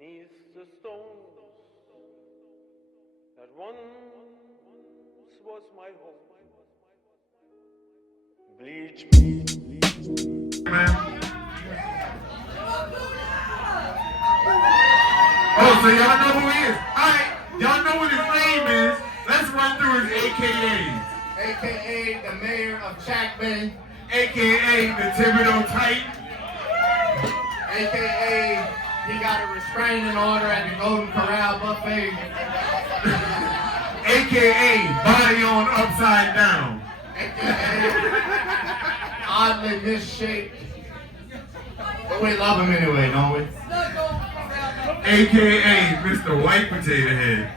'neath the stones that once was my home. Bleach me. Oh, so y'all know who he is? Alright, y'all know what his name is. Let's run through his AKAs. AKA the mayor of Jackman. AKA the Thibodeau Titan. AKA he got a restraining order at the Golden Corral buffet. AKA body on upside down. AKA oddly misshaped. But we love him anyway, don't we? AKA Mr. White Potato Head.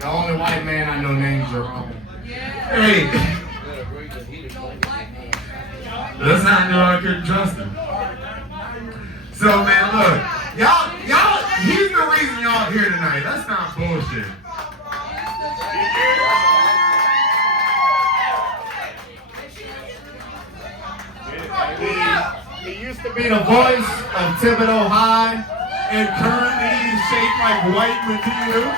The only white man I know named Jerome. Hey. That's how I know I couldn't trust him. So man, look, y'all, he's the reason y'all here tonight. That's not bullshit. He used to be the voice of Thibodeau High, And currently he's shaped like white material.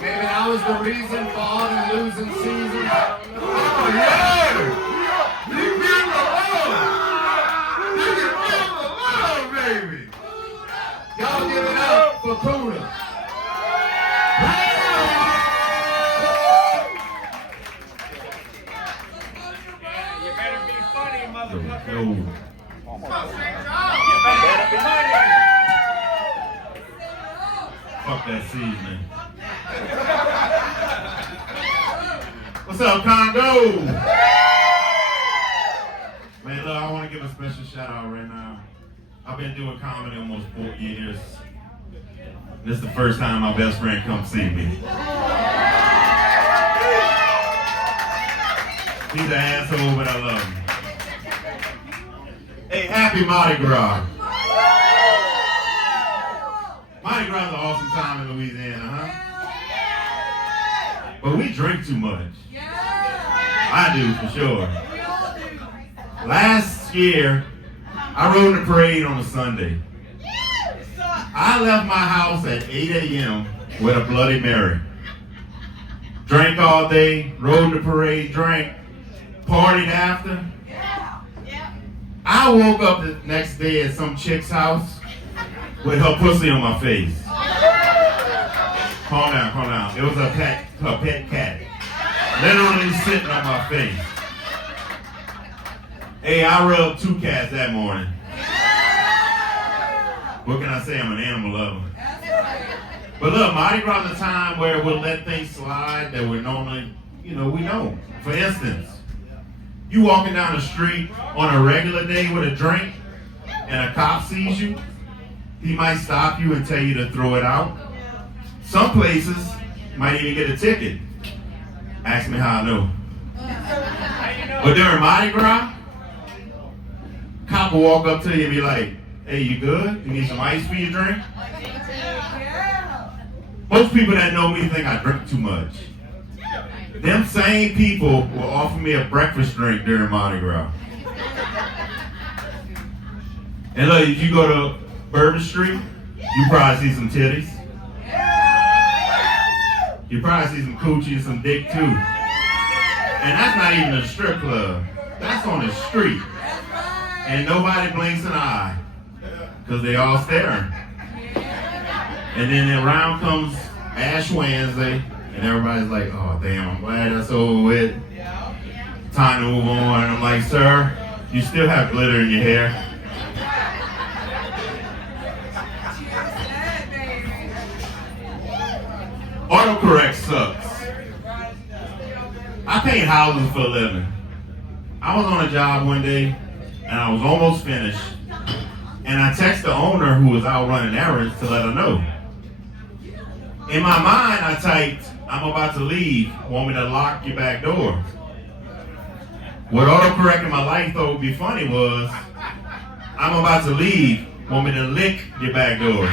maybe that was the reason for all the losing seasons. Oh yeah! You give the love! You can give the love, baby! Y'all give it up for Buddha. You better be funny, motherfucker. Yo. You better be funny. Fuck that seasoning. What's up, Congo? Man, look, I want to give a special shout out right now. I've been doing comedy almost 4 years. This is the first time my best friend come see me. He's an asshole, but I love him. Hey, happy Mardi Gras. Mardi Gras is an awesome time in Louisiana, huh? But we drink too much. I do, for sure. Last year, I rode in the parade on a Sunday. I left my house at 8 a.m. with a Bloody Mary. Drank all day, rode the parade, drank, partied after. I woke up the next day at some chick's house with her pussy on my face. Calm down, calm down. It was her pet cat. Literally sitting on my face. Hey, I rubbed 2 cats that morning. What can I say? I'm an animal lover. But look, Mardi Gras is a time where we'll let things slide that we're normally, we don't. For instance, you walking down the street on a regular day with a drink and a cop sees you, he might stop you and tell you to throw it out. Some places might even get a ticket. Ask me how I know. But during Mardi Gras, cop will walk up to you and be like, hey, you good? You need some ice for your drink? Most people that know me think I drink too much. Them same people will offer me a breakfast drink during Mardi Gras. And look, if you go to Bourbon Street, you probably see some titties. You probably see some coochie and some dick too. And that's not even a strip club. That's on the street. And nobody blinks an eye. Because they all staring. And then around comes Ash Wednesday. And everybody's like, oh damn, I'm glad that's over with. Time to move on. And I'm like, sir, you still have glitter in your hair. Autocorrect sucks. I paint houses for a living. I was on a job one day and I was almost finished. And I texted the owner who was out running errands to let her know. In my mind, I typed, I'm about to leave. Want me to lock your back door? What autocorrect in my life thought would be funny was, I'm about to leave. Want me to lick your back door?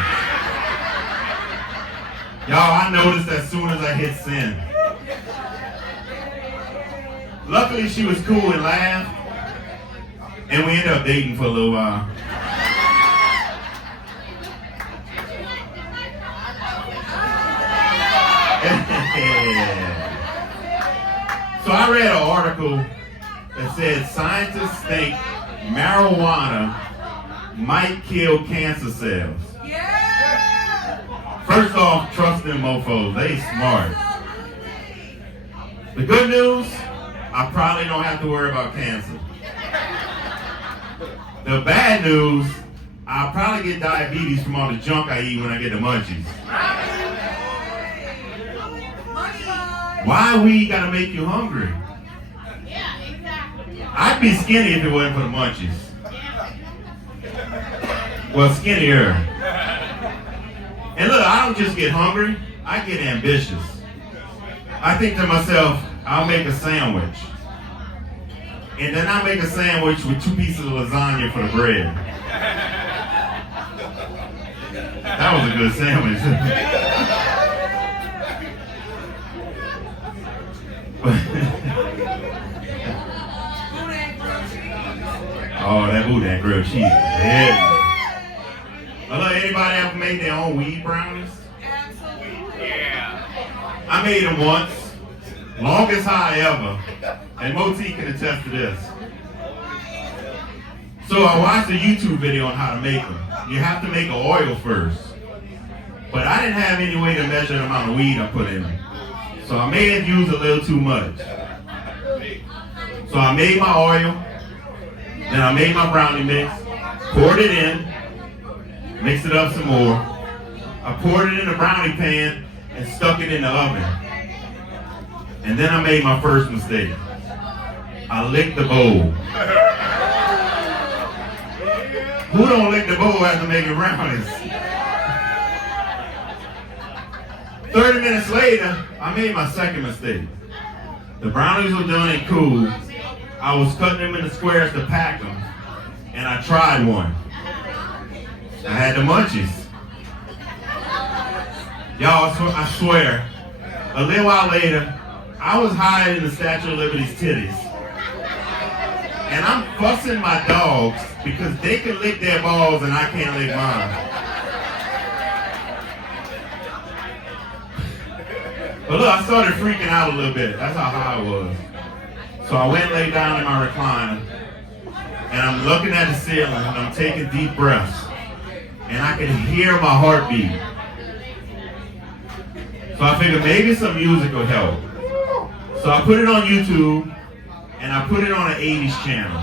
Y'all, I noticed as soon as I hit send. Luckily, she was cool and laughed. And we ended up dating for a little while. So I read an article that said scientists think marijuana might kill cancer cells. First off, trust them mofos, they smart. The good news, I probably don't have to worry about cancer. The bad news, I'll probably get diabetes from all the junk I eat when I get the munchies. Why weed gotta make you hungry? Yeah, exactly. I'd be skinny if it wasn't for the munchies. Well, skinnier. And look, I don't just get hungry, I get ambitious. I think to myself, I'll make a sandwich. And then I'll make a sandwich with 2 pieces of lasagna for the bread. That was a good sandwich. Oh, that boudin grilled cheese. Yeah. Hello, anybody ever made their own weed brownies? Absolutely. Yeah. I made them once. Longest high ever. And Moti can attest to this. So I watched a YouTube video on how to make them. You have to make an oil first. But I didn't have any way to measure the amount of weed I put in them. So I may have used a little too much. So I made my oil. Then I made my brownie mix. Poured it in. Mixed it up some more. I poured it in the brownie pan and stuck it in the oven. And then I made my first mistake. I licked the bowl. Who don't lick the bowl after making brownies? 30 minutes later, I made my second mistake. The brownies were done and cool. I was cutting them into squares to pack them. And I tried one. I had the munchies. Y'all, I swear, a little while later, I was hiding the Statue of Liberty's titties. And I'm fussing my dogs because they can lick their balls and I can't lick mine. But look, I started freaking out a little bit. That's how high I was. So I went and laid down in my recliner. And I'm looking at the ceiling and I'm taking deep breaths. And I can hear my heartbeat. So I figured maybe some music will help. So I put it on YouTube, and I put it on an 80s channel.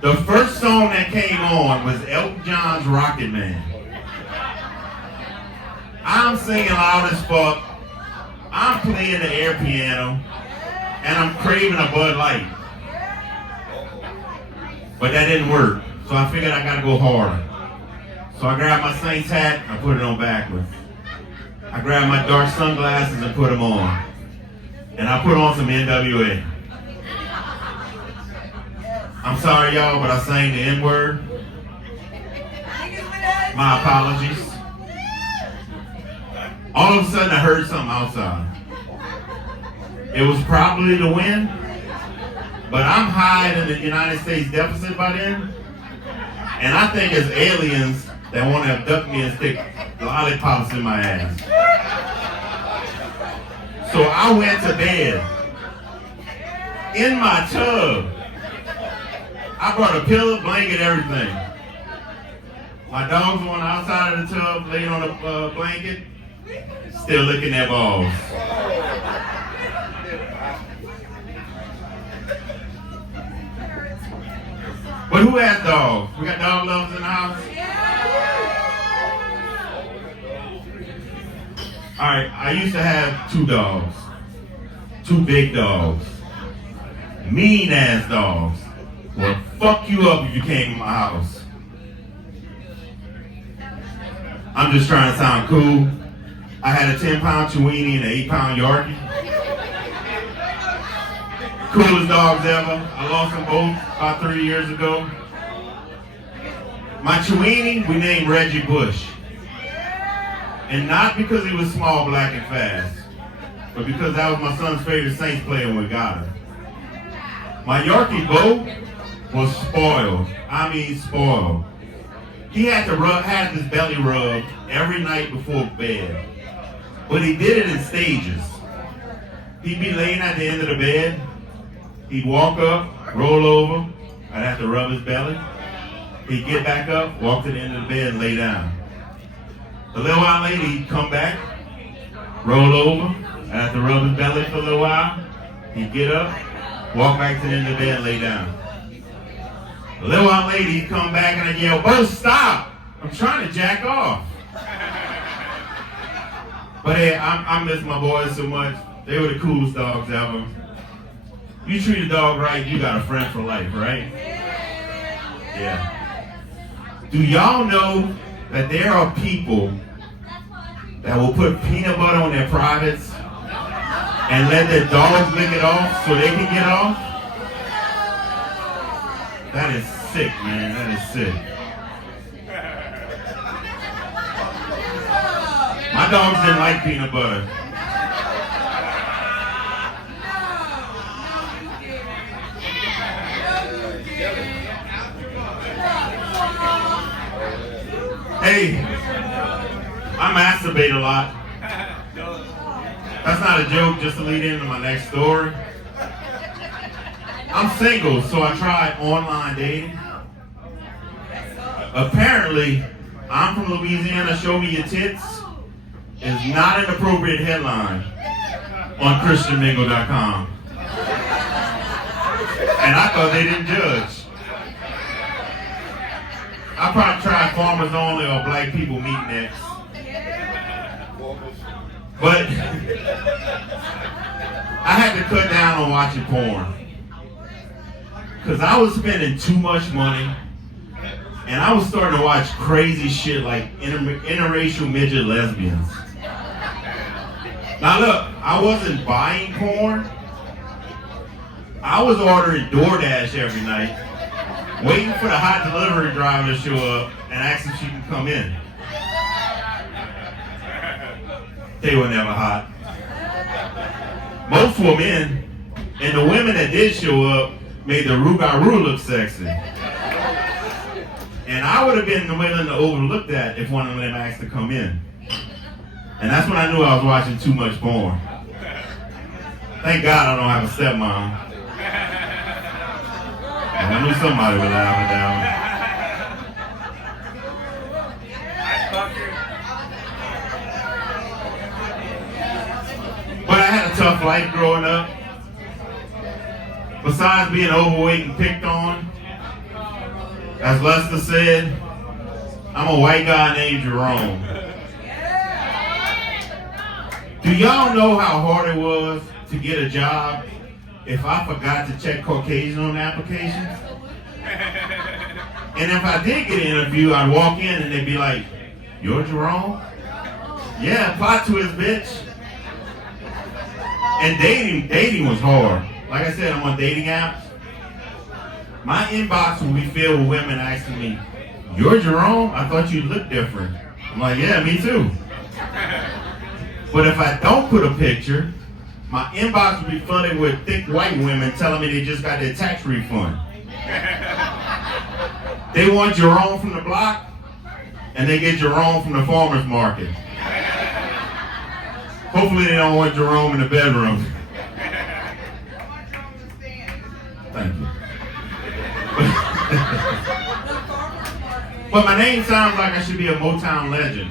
The first song that came on was Elton John's Rocket Man. I'm singing loud as fuck. I'm playing the air piano, and I'm craving a Bud Light. But that didn't work, so I figured I gotta go harder. So I grabbed my Saints hat, I put it on backwards. I grabbed my dark sunglasses and put them on. And I put on some NWA. I'm sorry, y'all, but I sang the N-word. My apologies. All of a sudden, I heard something outside. It was probably the wind, but I'm high in the United States deficit by then. And I think it's aliens that want to abduct me and stick lollipops in my ass. So I went to bed in my tub. I brought a pillow, blanket, everything. My dogs were on the outside of the tub, laying on the blanket, still licking their balls. But who has dogs? We got dog lovers in the house? Alright, I used to have 2 dogs. 2 big dogs. Mean ass dogs. Well, fuck you up if you came to my house. I'm just trying to sound cool. I had a 10-pound Chiweenie and an 8-pound Yorkie. Coolest dogs ever. I lost them both about 3 years ago. My Chiweenie, we named Reggie Bush. And not because he was small, black, and fast, but because that was my son's favorite Saints player when we got him. My Yorkie, Bo, was spoiled. I mean spoiled. He had his belly rubbed every night before bed. But he did it in stages. He'd be laying at the end of the bed. He'd walk up, roll over. I'd have to rub his belly. He'd get back up, walk to the end of the bed, and lay down. A little while later, he'd come back, roll over. I'd have to rub his belly for a little while. He'd get up, walk back to the end of the bed, and lay down. A little while later, he'd come back and I'd yell, "Bo, stop! I'm trying to jack off." But hey, I miss my boys so much. They were the coolest dogs ever. You treat a dog right, you got a friend for life, right? Yeah. Do y'all know that there are people that will put peanut butter on their privates and let their dogs lick it off so they can get off? That is sick, man. That is sick. My dogs didn't like peanut butter. Hey, I masturbate a lot. That's not a joke, just to lead into my next story. I'm single, so I tried online dating. Apparently, I'm from Louisiana, show me your tits is not an appropriate headline on ChristianMingle.com. And I thought they didn't judge. I probably tried Farmers Only or Black People Meet next. But I had to cut down on watching porn. Because I was spending too much money. And I was starting to watch crazy shit like interracial midget lesbians. Now look, I wasn't buying porn. I was ordering DoorDash every night, waiting for the hot delivery driver to show up and ask if she can come in. They were never hot. Most were men, and the women that did show up made the Rougarou look sexy. And I would have been willing to overlook that if one of them asked to come in. And that's when I knew I was watching too much porn. Thank God I don't have a stepmom. And I knew somebody would laugh at that one. But I had a tough life growing up. Besides being overweight and picked on, as Lester said, I'm a white guy named Jerome. Do y'all know how hard it was to get a job if I forgot to check Caucasian on the application? And if I did get an interview, I'd walk in and they'd be like, "You're Jerome?" Yeah, plot twist, bitch. And dating was hard. Like I said, I'm on dating apps. My inbox will be filled with women asking me, "You're Jerome? I thought you looked different." I'm like, "Yeah, me too." But if I don't put a picture, my inbox will be flooded with thick white women telling me they just got their tax refund. They want Jerome from the block, and they get Jerome from the farmer's market. Hopefully they don't want Jerome in the bedroom. Thank you. But my name sounds like I should be a Motown legend.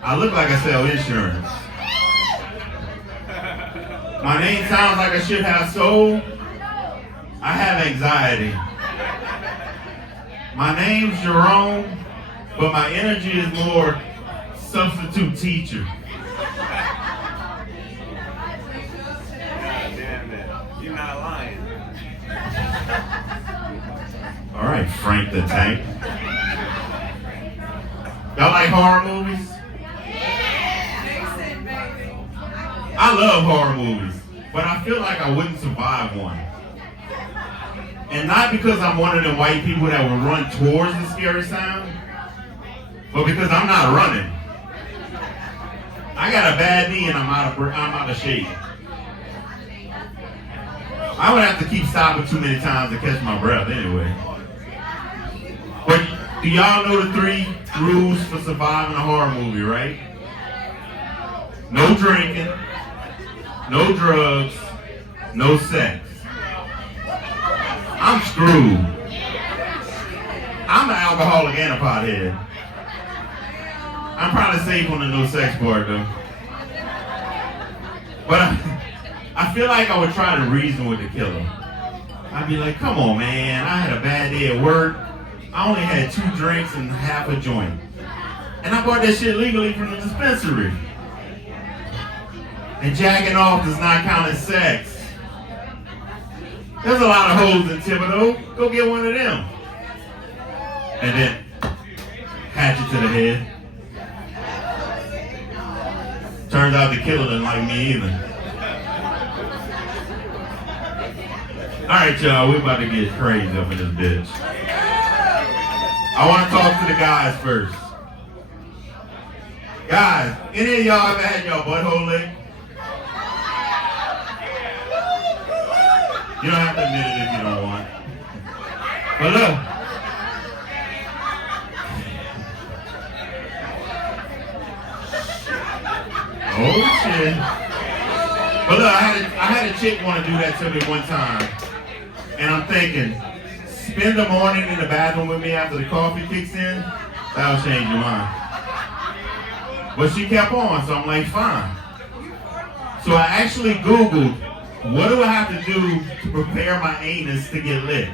I look like I sell insurance. My name sounds like I should have soul. I have anxiety. My name's Jerome, but my energy is more substitute teacher. Damn it. You're not lying. All right, Frank the Tank. Y'all like horror movies? I love horror movies, but I feel like I wouldn't survive one. And not because I'm one of them white people that will run towards the scary sound, but because I'm not running. I got a bad knee and I'm out of shape. I would have to keep stopping too many times to catch my breath anyway. But do y'all know the 3 rules for surviving a horror movie, right? No drinking, no drugs, no sex. I'm screwed. I'm an alcoholic and a pothead. I'm probably safe on the no sex part though. But I feel like I would try to reason with the killer. I'd be like, come on man, I had a bad day at work. I only had 2 drinks and half a joint. And I bought that shit legally from the dispensary. And jacking off does not count as sex. There's a lot of hoes in Thibodeau. Go get one of them. And then hatchet to the head. Turns out the killer doesn't like me either. Alright y'all, we about to get crazy up in this bitch. I want to talk to the guys first. Guys, any of y'all ever had your butthole licked? You don't have to admit it if you don't want. But look. Oh shit. But look, I had a chick want to do that to me one time. And I'm thinking, spend the morning in the bathroom with me after the coffee kicks in, that'll change your mind. But she kept on, so I'm like, fine. So I actually Googled, what do I have to do to prepare my anus to get lit?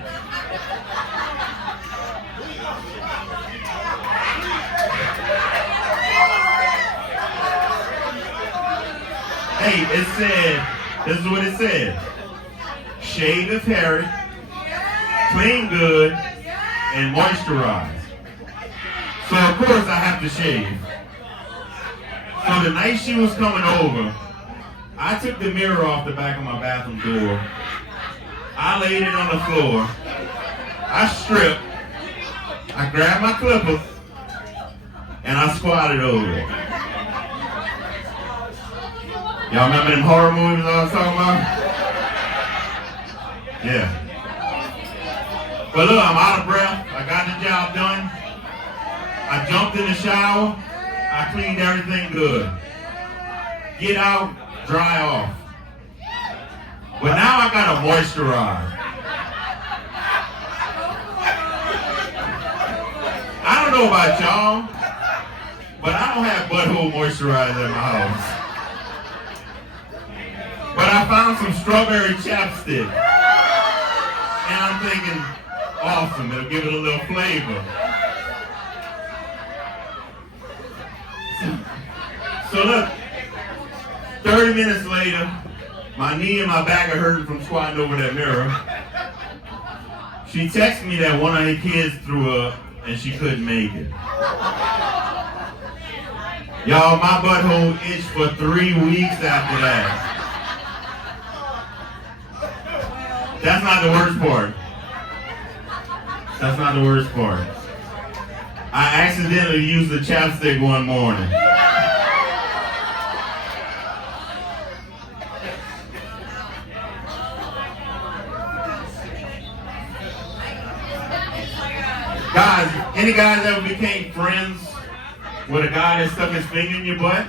Hey, it said, this is what it said. Shave if hairy, clean good, and moisturize. So of course I have to shave. So the night she was coming over, I took the mirror off the back of my bathroom door. I laid it on the floor. I stripped. I grabbed my clipper, and I squatted over it. Y'all remember them horror movies I was talking about? Yeah. But look, I'm out of breath. I got the job done. I jumped in the shower. I cleaned everything good. Get out, dry off. But now I gotta moisturize. I don't know about y'all, but I don't have butthole moisturizer in my house. But I found some strawberry chapstick. And I'm thinking, awesome, it'll give it a little flavor. So look, 30 minutes later, my knee and my back are hurting from squatting over that mirror. She texted me that one of her kids threw up and she couldn't make it. Y'all, my butthole itched for 3 weeks after that. That's not the worst part. That's not the worst part. I accidentally used the chapstick one morning. Guys, any guys ever became friends with a guy that stuck his finger in your butt?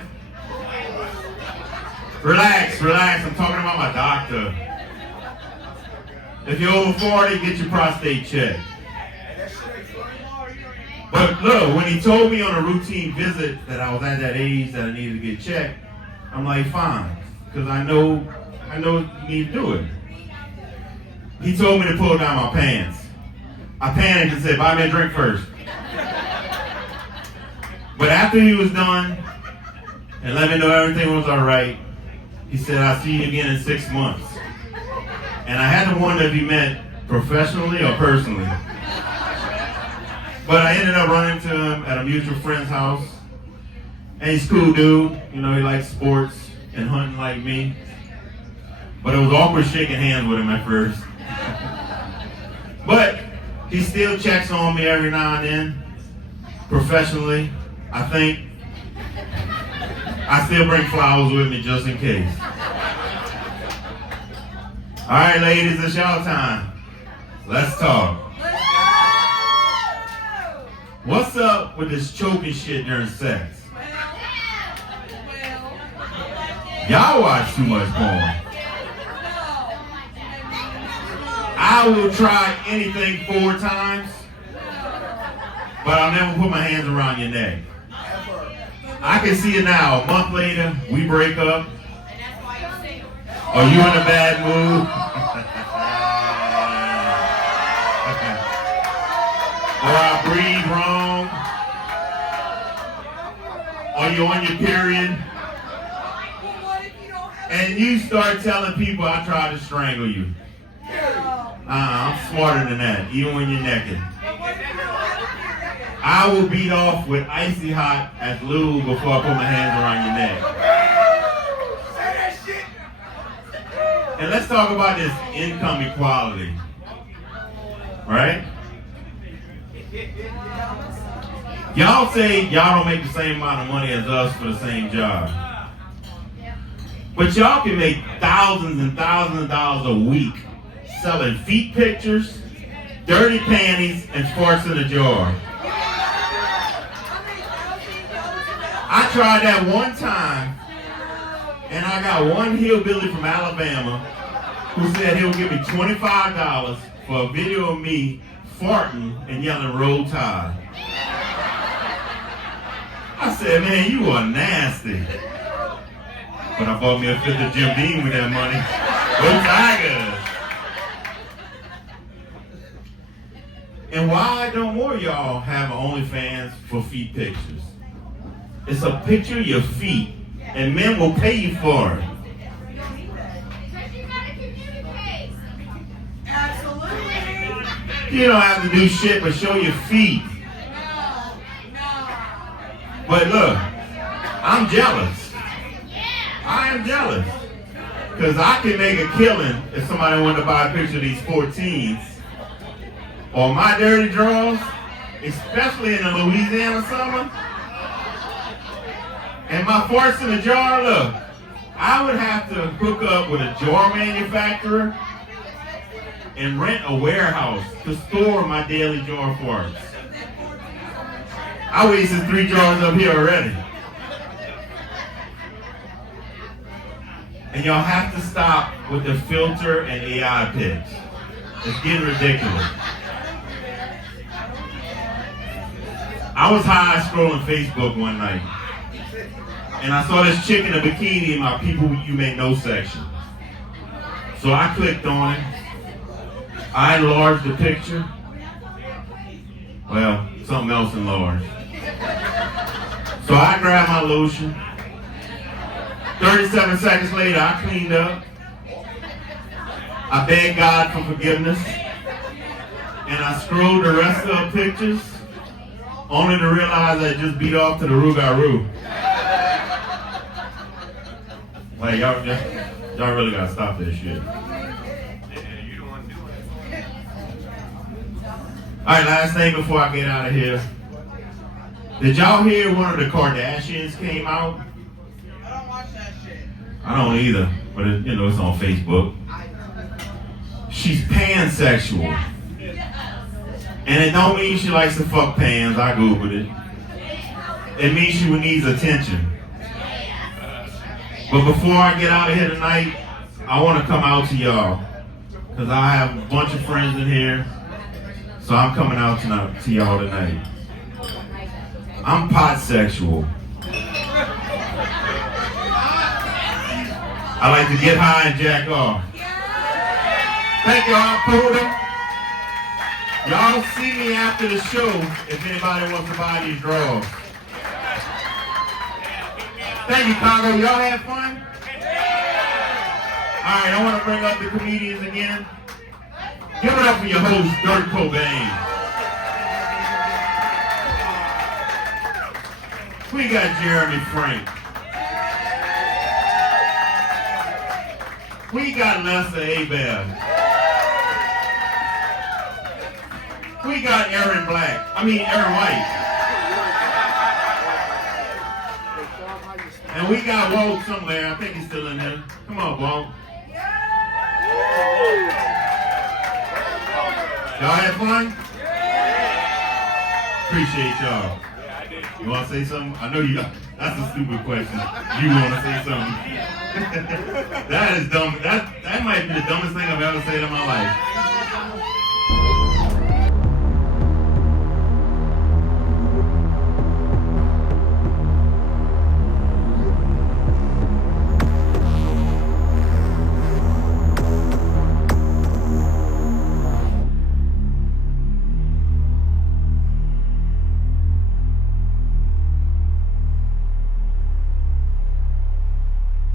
Relax, relax. I'm talking about my doctor. If you're over 40, get your prostate checked. But look, when he told me on a routine visit that I was at that age that I needed to get checked, I'm like, fine, because I know you need to do it. He told me to pull down my pants. I panicked and said, buy me a drink first. But after he was done and let me know everything was all right, he said, I'll see you again in 6 months. And I had to wonder if he meant professionally or personally. But I ended up running to him at a mutual friend's house. And he's a cool dude. You know, he likes sports and hunting like me. But it was awkward shaking hands with him at first. But he still checks on me every now and then. Professionally, I think. I still bring flowers with me just in case. All right, ladies, it's y'all time. Let's talk. What's up with this choking shit during sex? Y'all watch too much porn. I will try anything 4 times, but I'll never put my hands around your neck. I can see it now. A month later, we break up. Are you in a bad mood? Or I breathe wrong? Are you on your period? And you start telling people I tried to strangle you. I'm smarter than that, even when you're naked. I will beat off with icy hot as lube before I put my hands around your neck. And let's talk about this income equality. Right? Y'all say y'all don't make the same amount of money as us for the same job. But y'all can make thousands and thousands of dollars a week selling feet pictures, dirty panties, and farts in a jar. I tried that one time, and I got one hillbilly from Alabama who said he'll give me $25 for a video of me farting and yelling "Roll Tide." I said, man, you are nasty. But I bought me a fifth of Jim Beam with that money. Go Tigers! And why don't more of y'all have OnlyFans for feet pictures? It's a picture of your feet, and men will pay you for it. You don't have to do shit but show your feet. But look, I'm jealous. I am jealous. Because I can make a killing if somebody wanted to buy a picture of these 14s. Or my dirty drawers, especially in the Louisiana summer. And my farts in a jar, look, I would have to hook up with a jar manufacturer and rent a warehouse to store my daily jar farts. I wasted 3 jars up here already. And y'all have to stop with the filter and AI pics. It's getting ridiculous. I was high scrolling Facebook one night, and I saw this chick in a bikini in my People You May Know section. So I clicked on it. I enlarged the picture. Well, something else enlarged. So I grabbed my lotion. 37 seconds later, I cleaned up. I begged God for forgiveness. And I scrolled the rest of the pictures, only to realize I just beat off to the Rougarou. Like, y'all really gotta stop this shit. Alright, last thing before I get out of here. Did y'all hear one of the Kardashians came out? I don't watch that shit. I don't either, but it's on Facebook. She's pansexual. And it don't mean she likes to fuck pans. I Googled it. It means she needs attention. But before I get out of here tonight, I want to come out to y'all. Because I have a bunch of friends in here. So I'm coming out to y'all tonight. I'm potsexual. I like to get high and jack off. Thank y'all, Poodle. Y'all see me after the show if anybody wants to buy these drawers. Thank you, Congo. Y'all have fun? All right, I want to bring up the comedians again. Give it up for your host, Dirk Cobain. We got Jeremy Frank. We got Lester Abel. We got Aaron White. And we got Walt somewhere. I think he's still in there. Come on, Walt. Y'all had fun? Appreciate y'all. You want to say something? I know you got. That's a stupid question. You want to say something? That is dumb. That might be the dumbest thing I've ever said in my life.